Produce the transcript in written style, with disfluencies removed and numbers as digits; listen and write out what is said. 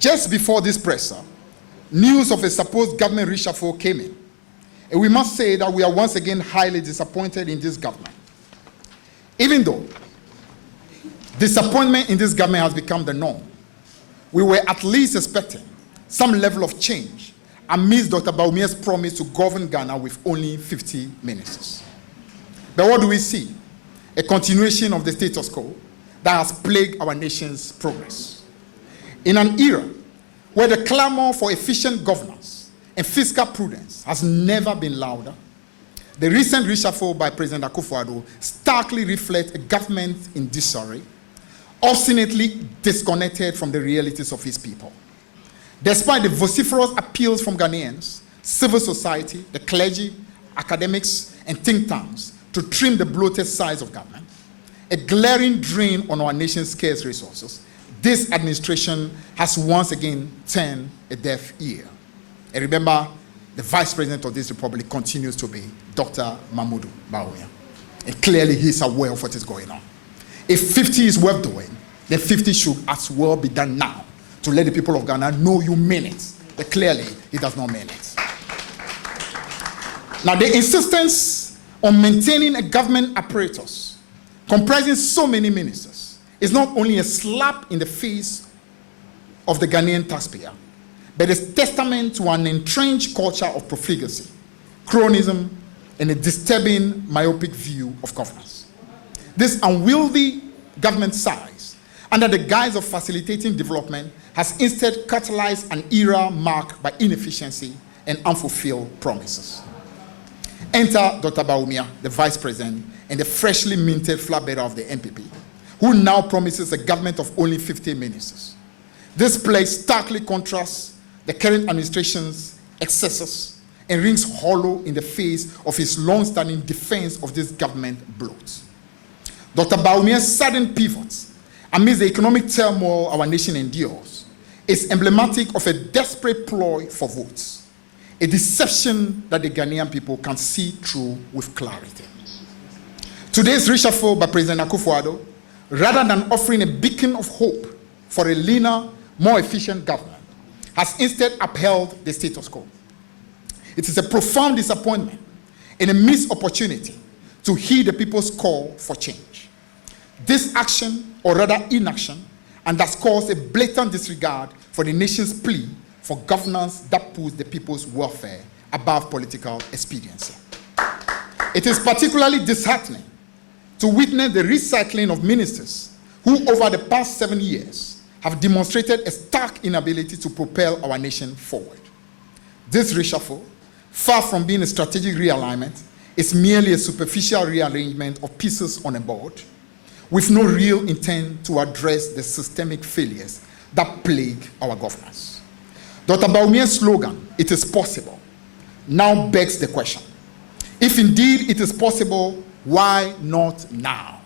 Just before this presser, news of a supposed government reshuffle came in. And we must say that we are once again highly disappointed in this government. Even though disappointment in this government has become the norm, we were at least expecting some level of change amidst Dr. Bawumia's promise to govern Ghana with only 50 ministers. But what do we see? A continuation of the status quo that has plagued our nation's progress. In an era where the clamor for efficient governance and fiscal prudence has never been louder, the recent reshuffle by President Akufo Addo starkly reflects a government in disarray, obstinately disconnected from the realities of his people. Despite the vociferous appeals from Ghanaians, civil society, the clergy, academics, and think tanks to trim the bloated size of government, a glaring drain on our nation's scarce resources, this administration has once again turned a deaf ear. And remember, the Vice President of this republic continues to be Dr. Mahmoud Bawumia. And clearly he's aware of what is going on. If 50 is worth doing, then 50 should as well be done now to let the people of Ghana know you mean it. But clearly, he does not mean it. Now, the insistence on maintaining a government apparatus comprising so many ministers is not only a slap in the face of the Ghanaian taxpayer, but is testament to an entrenched culture of profligacy, cronyism, and a disturbing myopic view of governance. This unwieldy government size, under the guise of facilitating development, has instead catalyzed an era marked by inefficiency and unfulfilled promises. Enter Dr. Bawumia, the Vice President, and the freshly minted flatbearer of the NPP, who now promises a government of only 50 ministers. This place starkly contrasts the current administration's excesses and rings hollow in the face of his long-standing defense of this government bloat. Dr. Bawumia's sudden pivot amidst the economic turmoil our nation endures is emblematic of a desperate ploy for votes, a deception that the Ghanaian people can see through with clarity. Today's reshuffle by President Akufo Addo, rather than offering a beacon of hope for a leaner, more efficient government, has instead upheld the status quo. It is a profound disappointment and a missed opportunity to heed the people's call for change. This action, or rather inaction, underscores a blatant disregard for the nation's plea for governance that puts the people's welfare above political expediency. It is particularly disheartening to witness the recycling of ministers who, over the past 7 years, have demonstrated a stark inability to propel our nation forward. This reshuffle, far from being a strategic realignment, is merely a superficial rearrangement of pieces on a board, with no real intent to address the systemic failures that plague our governance. Dr. Bawumia's slogan, "It is possible," now begs the question: if indeed it is possible, why not now?